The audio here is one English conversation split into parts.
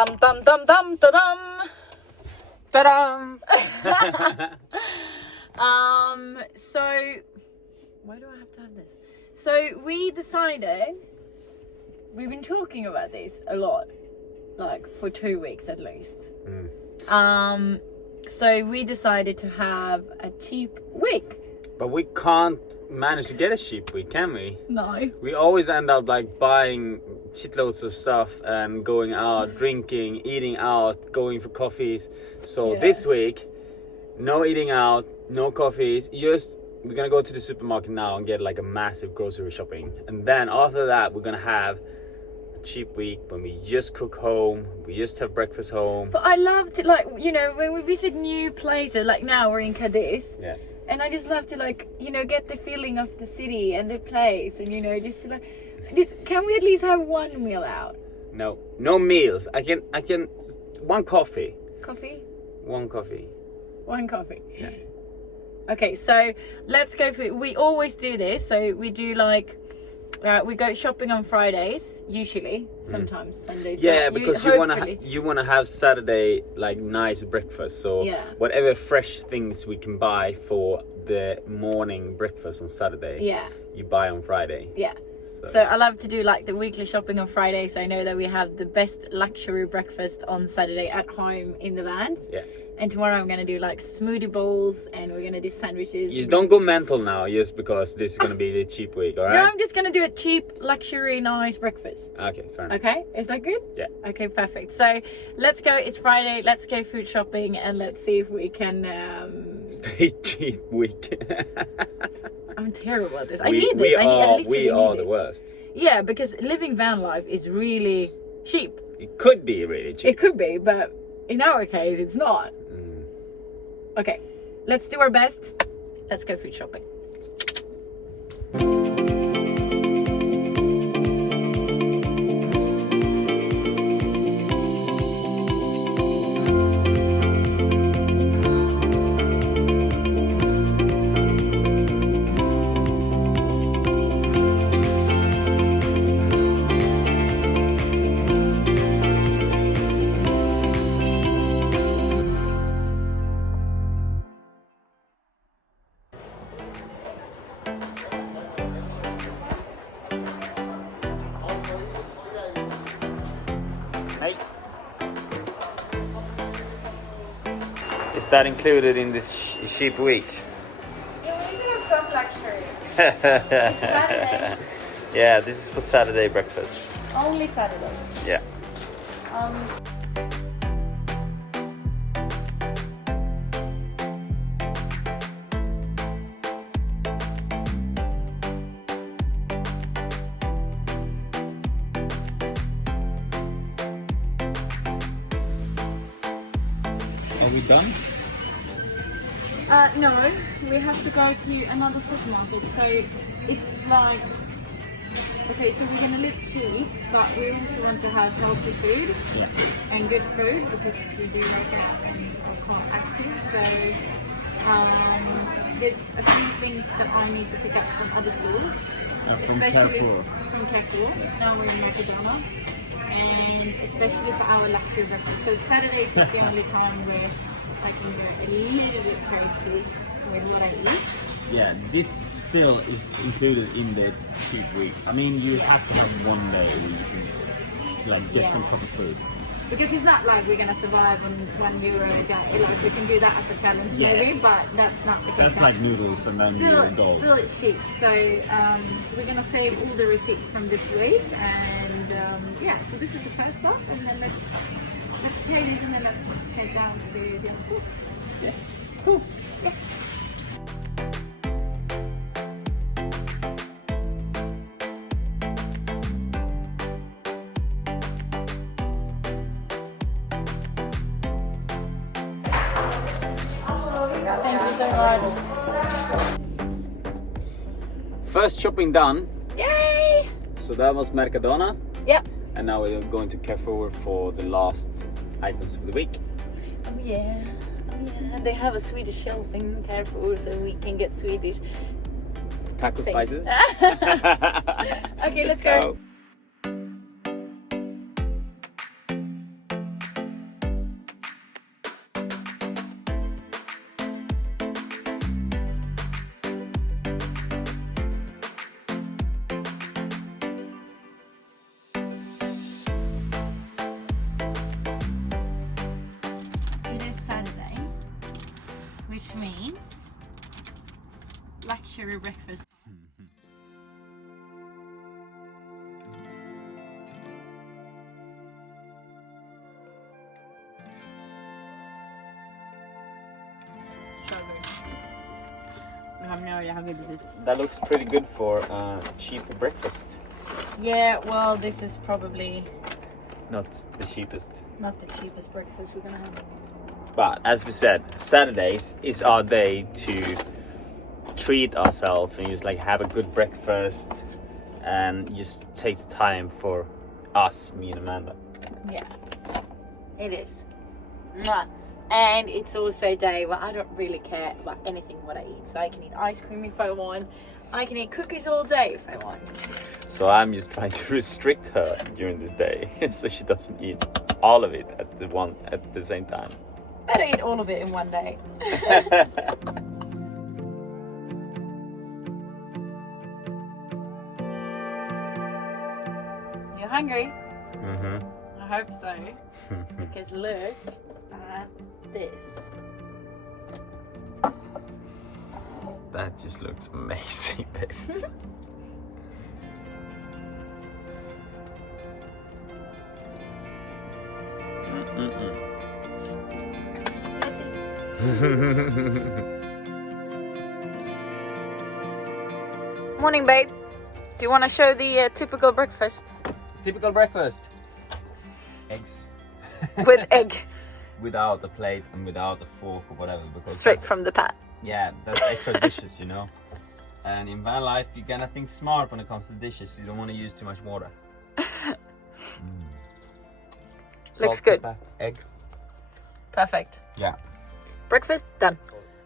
Dum dum dum dum da dum. Ta-dam! So why do I have to have this? So we decided, we've been talking about this a lot, like for 2 weeks at least. So we decided to have a cheap week. But we can't manage to get a cheap week, can we? No. We always end up like buying shitloads of stuff and going out, drinking, eating out, going for coffees. So this week, no eating out, no coffees. We're gonna go to the supermarket now and get like a massive grocery shopping. And then after that, we're gonna have a cheap week when we just cook home. We just have breakfast home. But I love to, like, you know, when we visit new places, like now we're in Cadiz. Yeah. And I just love to, like, you know, get the feeling of the city and the place, and you know, just like, can we at least have one meal out? No meals. I can one coffee. Coffee? One coffee. One coffee. Yeah. Okay, so let's go for it. We always do this. So we do like, we go shopping on Fridays, usually. Sometimes Sundays. Yeah, because you wanna have Saturday like nice breakfast. So whatever fresh things we can buy for the morning breakfast on Saturday, you buy on Friday. Yeah. So I love to do like the weekly shopping on Friday, so I know that we have the best luxury breakfast on Saturday at home in the van. Yeah. And tomorrow I'm gonna do like smoothie bowls, and we're gonna do sandwiches. You don't go mental now just because this is gonna be the cheap week, alright? No, I'm just gonna do a cheap, luxury, nice breakfast. Okay, fair enough. Okay, is that good? Yeah. Okay, perfect. So let's go. It's Friday. Let's go food shopping and let's see if we can. Stay cheap week. I'm terrible at this. I need this. We are the worst. Yeah, because living van life is really cheap. It could be really cheap. It could be, but in our case, it's not. Okay, let's do our best. Let's go food shopping. Hey. Is that included in this cheap week? Yeah, we do have some luxury. It's Saturday. Yeah, this is for Saturday breakfast. Only Saturday. Yeah. Are we done? No, we have to go to another supermarket. So it's like, okay, so we're gonna live cheap, but we also want to have healthy food and good food because we do make it and are quite active. So there's a few things that I need to pick up from other stores, especially from Carrefour. Now we're in Mercadona. And especially for our luxury breakfast. So Saturdays is the only time where I can go a little bit crazy with what I eat. Yeah, this still is included in the cheap week. I mean, you have to have one day where you can get some proper food. Because it's not like we're gonna survive on €1 a day. Like we can do that as a challenge maybe, but that's not the case. That's like noodles and then you'll go. Still it's cheap. So we're gonna save all the receipts from this week, and so this is the first stop, and then let's pay this, and then let's head down to the other store. Yeah, cool. Yes. Thank you so much. First shopping done. Yay! So that was Mercadona. Yep. And now we're going to Carrefour for the last items of the week. Oh yeah. They have a Swedish shelf in Carrefour, so we can get Swedish Taco things. spices. Okay, let's go. luxury breakfast. So good. I have no idea how good this is. That looks pretty good for a cheap breakfast. Yeah, well, this is probably Not the cheapest. not the cheapest breakfast we're gonna have. But as we said, Saturdays is our day to treat ourselves and just like have a good breakfast and just take the time for us, me and Amanda. Yeah, it is. Mwah. And it's also a day where I don't really care about anything what I eat. So I can eat ice cream if I want. I can eat cookies all day if I want. So I'm just trying to restrict her during this day so she doesn't eat all of it at the same time. Better eat all of it in one day. You're hungry? Mm-hmm. I hope so. Because look at this. That just looks amazing, babe. Let's eat. Morning, babe. Do you want to show the typical breakfast? Typical breakfast. Eggs. With egg. Without a plate and without a fork or whatever. Because Straight from the pan. yeah, that's extra dishes, you know. And in van life, you gotta think smart when it comes to dishes. You don't want to use too much water. Looks Salt, good. pepper, egg. Perfect. Yeah. Breakfast done.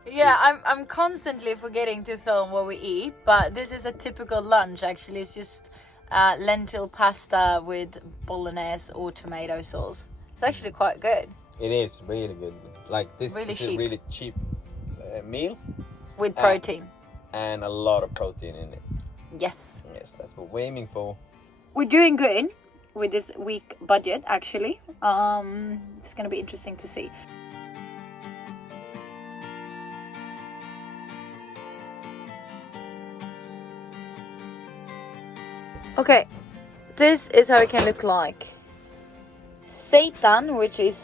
Yeah, I'm constantly forgetting to film what we eat, but this is a typical lunch actually. It's just lentil pasta with bolognese or tomato sauce. It's actually quite good. It is really good. Like this Really is cheap. a really cheap meal With protein. and a lot of protein in it. Yes. Yes, that's what we're aiming for. We're doing good with this week budget actually. It's gonna be interesting to see. Okay, this is how it can look like. Seitan, which is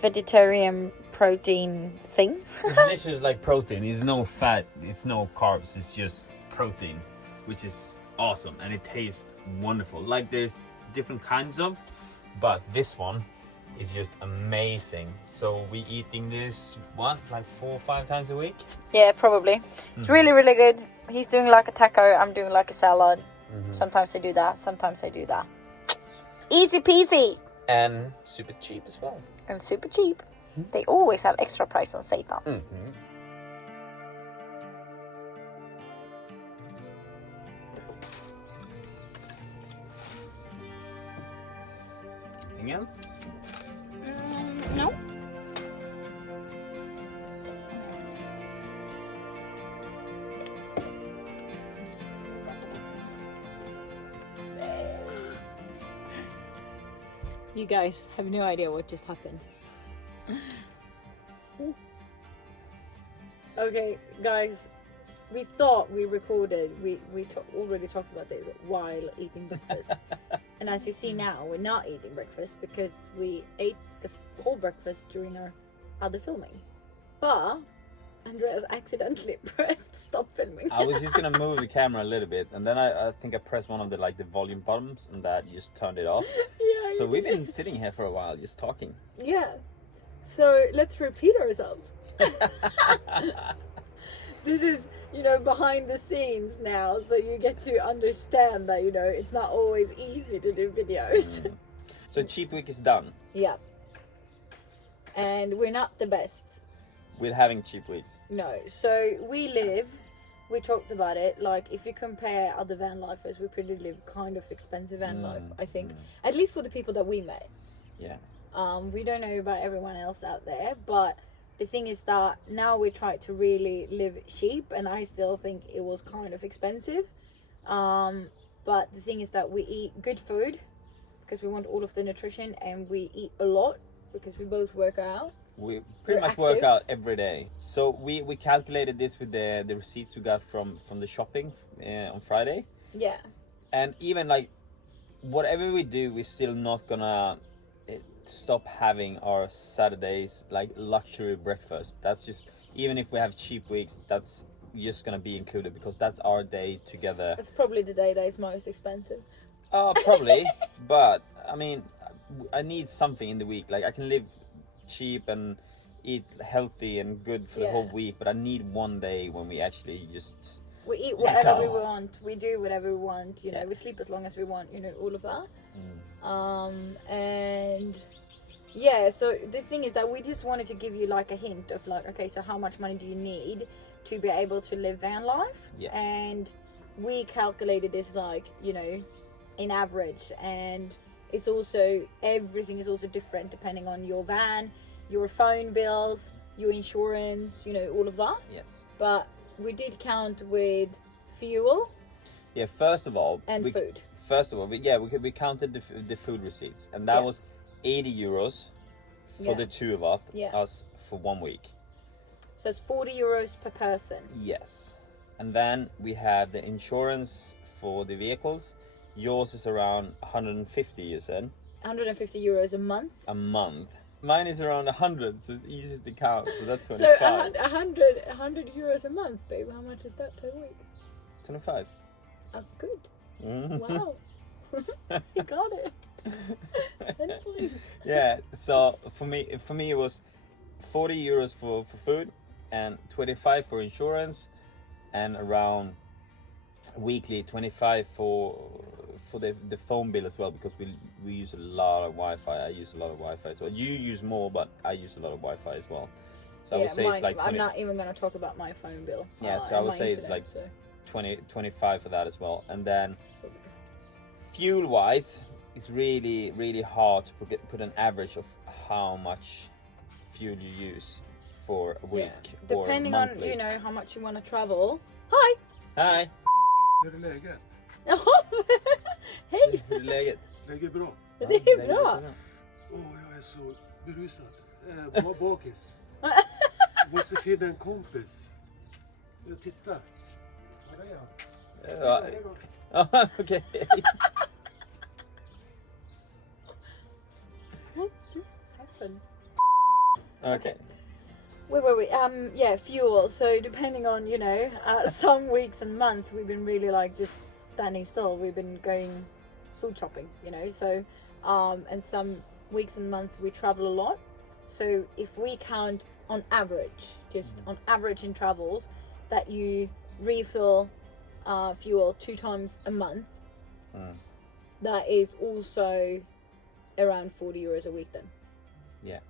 vegetarian protein thing. It's delicious like protein. It's no fat, it's no carbs, it's just protein, which is awesome and it tastes wonderful. Like there's different kinds of, but this one is just amazing. So we eating this like 4 or 5 times a week. Yeah, probably. It's really, really good. He's doing like a taco, I'm doing like a salad. Sometimes I do that, sometimes I do that. Easy peasy. And super cheap as well. And super cheap. They always have extra price on Seitan. Anything else? No. You guys have no idea what just happened. Okay, guys, we thought we recorded, we already talked about this while eating breakfast. And as you see now, we're not eating breakfast because we ate the whole breakfast during our other filming. But Andreas accidentally pressed stop filming. I was just gonna move the camera a little bit, and then I think I pressed one of the volume buttons, and that just turned it off. Yeah, So we've been sitting here for a while just talking. Yeah. So let's repeat ourselves. This is, behind the scenes now, so you get to understand that, it's not always easy to do videos. So cheap week is done Yeah. And we're not the best. with having cheap weeks. No. So we talked about it, like if you compare other van lifers, we pretty live kind of expensive van life, I think. At least for the people that we met. Yeah. We don't know about everyone else out there, but the thing is that now we try to really live cheap, and I still think it was kind of expensive. But the thing is that we eat good food because we want all of the nutrition, and we eat a lot because we both work out. We pretty much active. work out every day. So we calculated this with the receipts we got from the shopping on Friday. Yeah. And even like whatever we do, we're still not gonna stop having our Saturdays like luxury breakfast. That's just, even if we have cheap weeks, that's just gonna be included because that's our day together. It's probably the day that is most expensive. Probably. But I mean, I need something in the week. Like I can live cheap and eat healthy and good for the whole week, but I need one day when we actually just we eat whatever we want, we do whatever we want, you know, we sleep as long as we want, you know, all of that. And yeah, so the thing is that we just wanted to give you like a hint of like, okay, so how much money do you need to be able to live van life? Yes. And we calculated this like, you know, in average, and it's also, everything is also different depending on your van, your phone bills, your insurance, you know, all of that. Yes. But we did count with fuel. Yeah, first of all, food. First of all, we counted the food receipts, and that was 80 euros for the two of us for 1 week. So it's 40 euros per person. Yes. And then we have the insurance for the vehicles. Yours is around 150, you said? 150 euros a month. A month. Mine is around 100, so it's easiest to count. So that's 25. So 100 euros a month, babe. How much is that per week? 25. Oh, good. Wow. You got it. 10 points. Yeah, so for me it was 40 euros for food and 25 for insurance, and around weekly 25 for the phone bill as well, because we use a lot of Wi-Fi. I use a lot of Wi-Fi. So you use more, but I use a lot of Wi-Fi as well. So I would say it's like 20. I'm not even going to talk about my phone bill. Yeah, so I would say it's like 25 for that as well. And then fuel wise, it's really, really hard to put an average of how much fuel you use for a week. Yeah. Or depending monthly. on, you know, how much you want to travel. Hi! Hi! Hur är läget? Hej! Hur är läget? Läget bra? Det är bra. Jag är så berusad. Bakis. Måste finna en kompis. Titta. Där är han. Ja, okej. What just happened? Okay. Wait. Yeah, fuel. So depending on, you know, some weeks and months we've been really like just standing still. We've been going food shopping, you know. So, and some weeks and months we travel a lot. So if we count on average, just on average in travels, that you refill fuel 2 times a month, that is also around 40 euros a week then. Yeah.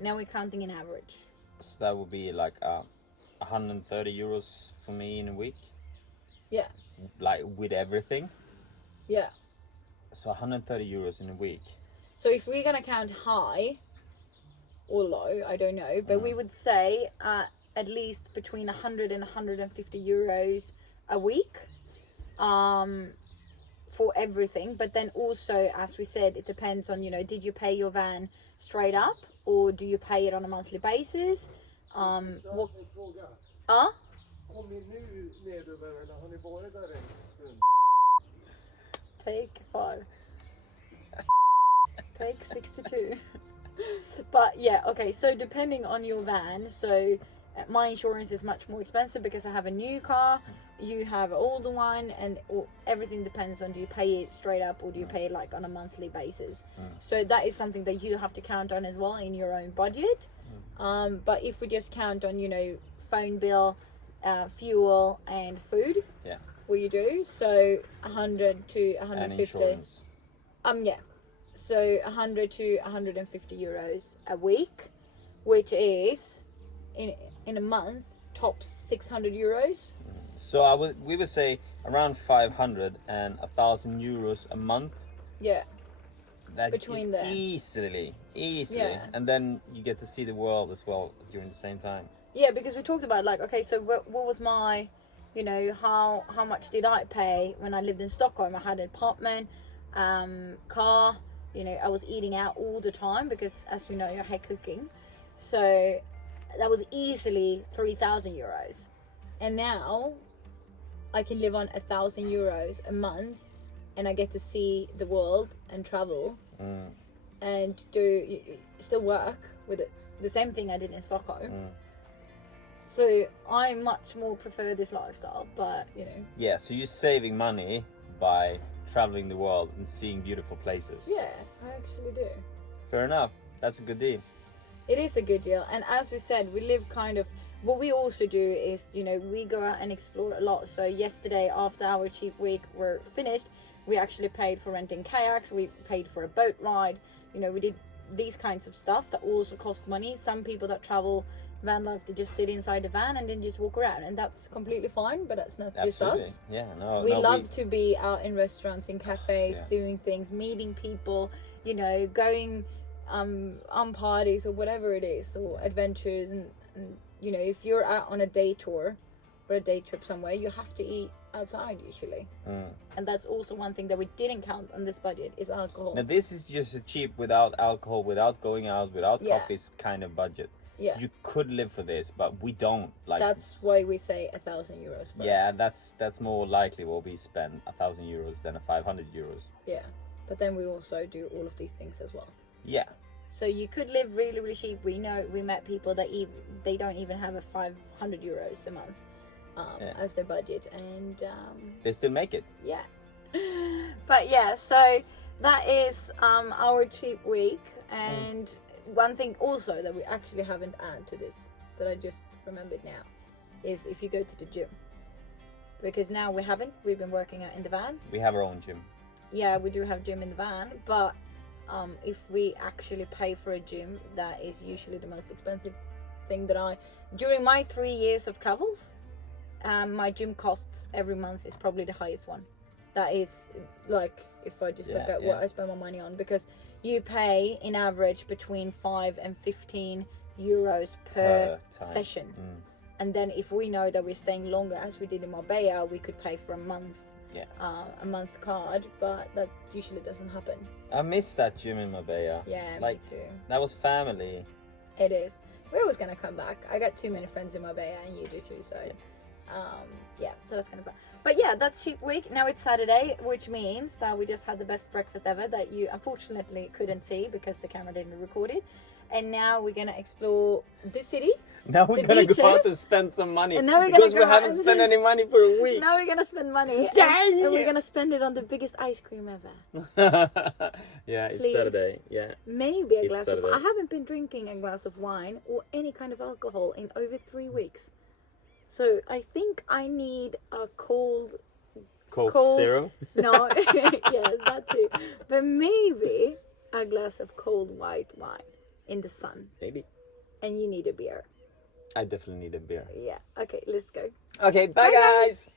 Now we're counting in average. So that would be like 130 euros for me in a week. Yeah. Like with everything. Yeah. So 130 euros in a week. So if we're gonna count high or low, I don't know, but we would say at least between 100 and 150 euros a week for everything. But then also, as we said, it depends on, you know, did you pay your van straight up or do you pay it on a monthly basis? What? Kom ni nu nedover eller har ni varit där en stund? Take 5. Take 62. But yeah, okay, so depending on your van, so my insurance is much more expensive because I have a new car, you have an older one, and everything depends on, do you pay it straight up or do you pay it like on a monthly basis? So that is something that you have to count on as well in your own budget. But if we just count on, you know, phone bill, fuel and food, what you do, so 100 to 150. And insurance. Yeah. So 100 to 150 euros a week, which is in a month tops 600 euros. So we would say around 500 and 1,000 euros a month. Yeah. That Between them. Easily. Yeah. And then you get to see the world as well during the same time. Yeah, because we talked about like, okay, so what was my, you know, how much did I pay when I lived in Stockholm? I had an apartment, car, you know, I was eating out all the time because, as you know, I hate cooking. So that was easily 3,000 euros. And now I can live on 1,000 euros a month, and I get to see the world and travel and still work with the same thing I did in Stockholm. So I much more prefer this lifestyle, but you know. Yeah, so you're saving money by traveling the world and seeing beautiful places. Yeah, I actually do. Fair enough. That's a good deal. It is a good deal. And as we said, we live kind of, what we also do is, you know, we go out and explore a lot. So yesterday, after our cheap week were finished, we actually paid for renting kayaks, we paid for a boat ride, you know, we did these kinds of stuff that also cost money. Some people that travel van life, to just sit inside the van and then just walk around, and that's completely fine, but that's not just us. Yeah, no, we love to be out in restaurants, in cafes, doing things, meeting people, you know, going on parties or whatever it is, or adventures, and you know, if you're out on a day tour or a day trip somewhere, you have to eat outside usually. And that's also one thing that we didn't count on this budget, is alcohol. Now this is just a cheap, without alcohol, without going out, without coffees kind of budget. Yeah, you could live for this, but we don't. Like, that's why we say 1,000 euros first. Yeah, that's more likely what we spend 1,000 euros than 500 euros. Yeah, but then we also do all of these things as well. Yeah. So you could live really, really cheap. We know, we met people that they don't even have a 500 euros a month as their budget, and they still make it. Yeah. But yeah, so that is our cheap week. And one thing also that we actually haven't added to this, that I just remembered now, is if you go to the gym. Because now we've been working out in the van. We have our own gym. Yeah, we do have gym in the van, but if we actually pay for a gym, that is usually the most expensive thing that during my 3 years of travels, my gym costs every month is probably the highest one. That is, like, if I just look at what I spend my money on, because you pay in average between 5 and 15 euros per session. And then if we know that we're staying longer, as we did in Marbella, we could pay for a month. A month card, but that usually doesn't happen. I miss that gym in Marbella. Yeah, like, me too. That was family. It is. We're always gonna come back. I got too many friends in Marbella, and you do too. So, so that's kind of fun. But yeah, that's cheap week. Now it's Saturday, which means that we just had the best breakfast ever that you unfortunately couldn't see because the camera didn't record it. And now we're gonna explore the city. Now we're gonna go out and spend some money, and now because we haven't spent any money for a week. Now we're gonna spend money, and we're gonna spend it on the biggest ice cream ever. Yeah, it's Saturday. Yeah, maybe a glass of. I haven't been drinking a glass of wine or any kind of alcohol in over 3 weeks, so I think I need a cold zero. No, yeah, that too. But maybe a glass of cold white wine in the sun. Maybe. And you need a beer. I definitely need a beer. Yeah. Okay, let's go. Okay, bye guys.